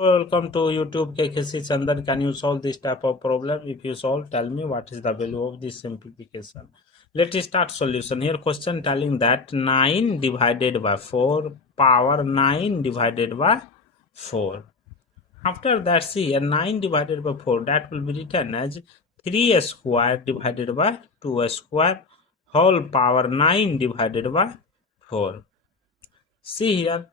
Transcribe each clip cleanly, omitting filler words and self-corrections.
Welcome to YouTube KKC Chandan. Can you solve this type of problem? If you solve, tell me what is the value of this simplification. Let's start solution. Here question telling that 9 divided by 4 power 9 divided by 4. After that, see, a 9 divided by 4, that will be written as 3 square divided by 2 square whole power 9 divided by 4. See here,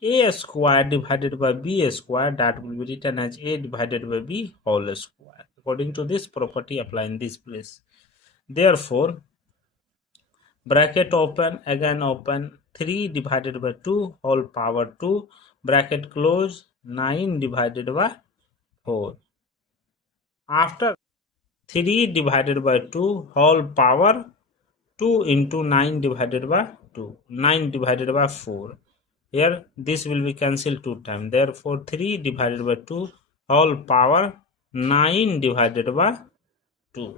a square divided by b square, that will be written as a divided by b whole square. According to this property, apply in this place. Therefore, bracket open, again open, 3 divided by 2 whole power 2, bracket close, 9 divided by 4. After 3 divided by 2 whole power 2 into 9 divided by 2, 9 divided by 4. Here this will be cancelled 2 times. Therefore 3 divided by 2 whole power 9 divided by 2.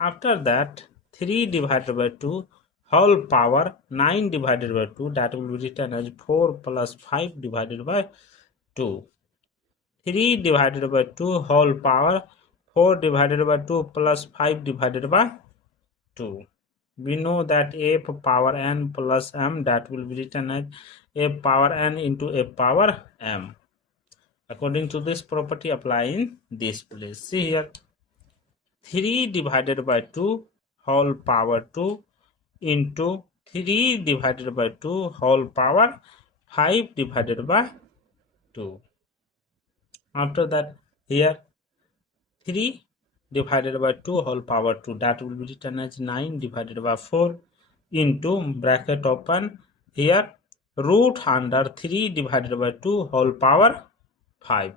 After that 3 divided by 2 whole power 9 divided by 2, that will be written as 4 plus 5 divided by 2. 3 divided by 2 whole power 4 divided by 2 plus 5 divided by 2. We know that a power n plus m, that will be written as a power n into a power m. According to this property, apply in this place. See here, 3 divided by 2 whole power 2 into 3 divided by 2 whole power 5 divided by 2. After that, here 3 divided by 2 whole power 2, that will be written as 9 divided by 4 into bracket open, here root under 3 divided by 2 whole power 5.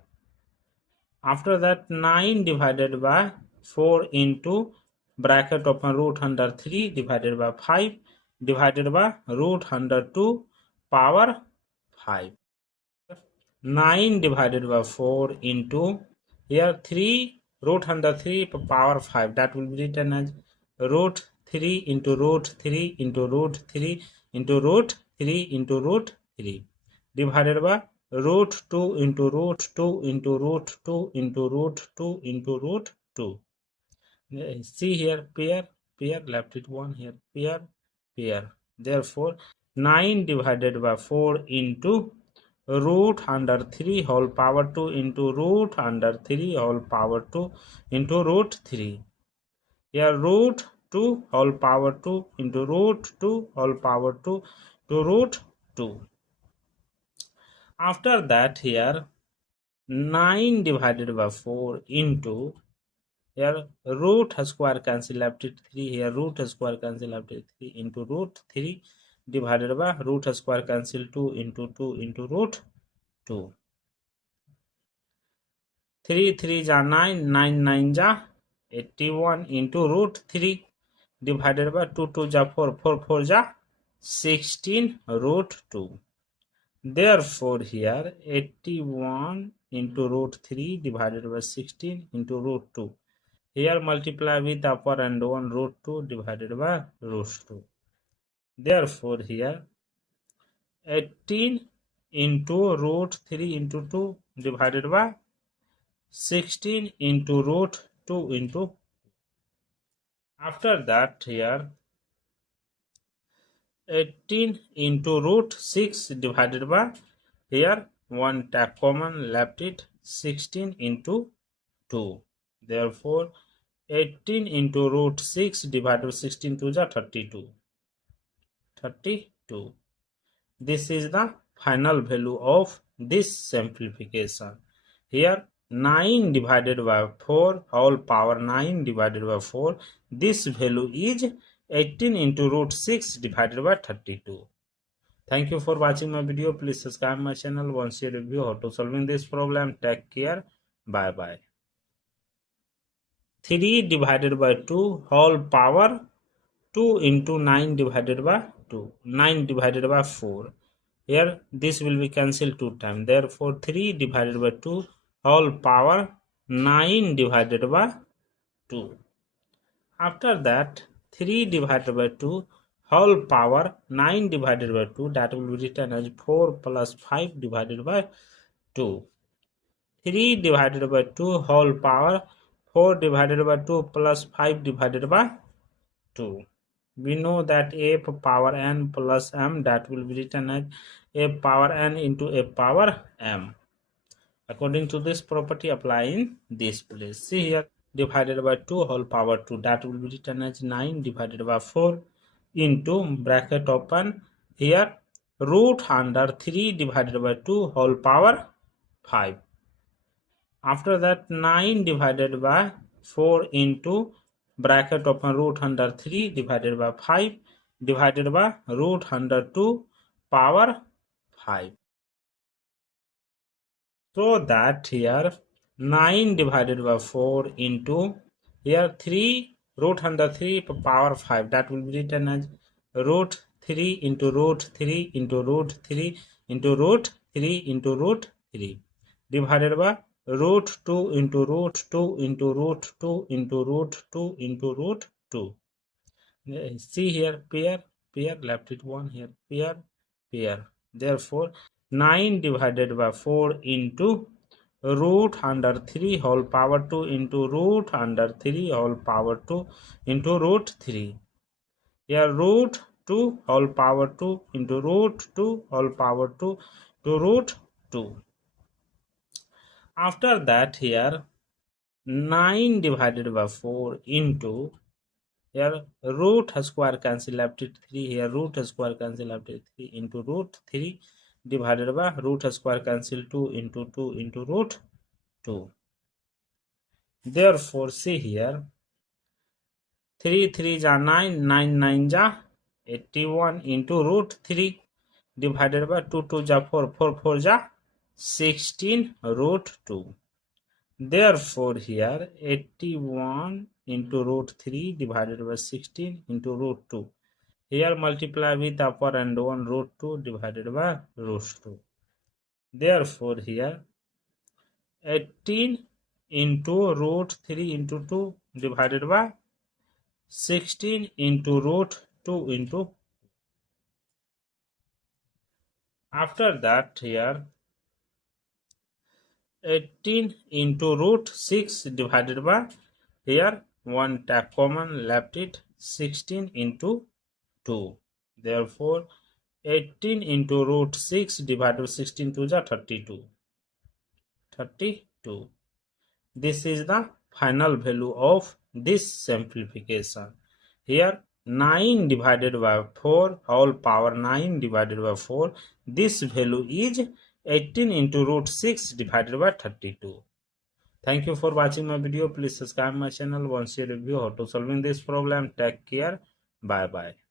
After that 9 divided by 4 into bracket open, root under 3 divided by 5 divided by root under 2 power 5. 9 divided by 4 into here 3 root under 3 power 5, that will be written as root 3 into root 3 into root 3 into root 3 into root 3 divided by root 2 into root 2 into root 2 into root 2 into root 2. See here, pair, left it 1 here, pair. Therefore 9 divided by 4 into root under 3 whole power 2 into root under 3 whole power 2 into root 3. Here root 2 whole power 2 into root 2 whole power 2 to root 2. After that, here 9 divided by 4 into here root square cancel, left it 3, here root square cancel, left it 3 into root 3 divided by root square cancel 2 into root 2. 3 3 ja 9, 9 9 ja 81 into root 3 divided by 2 2 ja 4, 4 4 ja 16 root 2. Therefore here 81 into root 3 divided by 16 into root 2. Here multiply with upper and one, root 2 divided by root 2. Therefore here 18 into root 3 into 2 divided by 16 into root 2 into. After that, here 18 into root 6 divided by, here 1 take common, left it 16 into 2. Therefore 18 into root 6 divided by 16 to the 32. This is the final value of this simplification. Here 9 divided by 4 whole power 9 divided by 4, this value is 18 into root 6 divided by 32. Thank you for watching my video. Please subscribe my channel. Once you review how to solving this problem. Take care. Bye bye. 3 divided by 2 whole power 2 into 9 divided by 2, 9 divided by 4. Here this will be cancelled 2 times. Therefore 3 divided by 2 whole power 9 divided by 2. After that 3 divided by 2 whole power 9 divided by 2, that will be written as 4 plus 5 divided by 2. 3 divided by 2 whole power 4 divided by 2 plus 5 divided by 2. We know that a power n plus m, that will be written as a power n into a power m. According to this property, apply in this place. See here, divided by 2 whole power 2, that will be written as 9 divided by 4 into bracket open here root under 3 divided by 2 whole power 5. After that, 9 divided by 4 into bracket open root under 3 divided by 5 divided by root under 2 power 5. So that here 9 divided by 4 into here 3 root under 3 power 5, that will be written as root 3 into root 3 into root 3 into root 3 into root 3 divided by root 2 into root 2 into root 2 into root 2 into root 2. See here, pair, left it one here, pair. Therefore, 9 divided by 4 into root under 3 whole power 2 into root under 3 whole power 2 into root 3. Here, root 2 whole power 2 into root 2 whole power 2 to root 2. After that, here 9 divided by 4 into here root square cancel left it 3, here root square cancel left it 3 into root 3 divided by root square cancel 2 into root 2. Therefore, see here 3 3 ja 9, 9 9 ja 81 into root 3 divided by 2 2 ja 4, 4 4 ja 16 root 2. Therefore, here 81 into root 3 divided by 16 into root 2. Here multiply with upper and one root 2 divided by root 2. Therefore, here 18 into root 3 into 2 divided by 16 into root 2 into. After that, here 18 into root 6 divided by here 1 take common left it 16 into 2. Therefore, 18 into root 6 divided by 16 to the 32. 32. This is the final value of this simplification. Here 9 divided by 4 whole power 9 divided by 4. This value is 18 into root 6 divided by 32. Thank you for watching my video. Please subscribe my channel. Once you review how to solving this problem. Take care. Bye bye.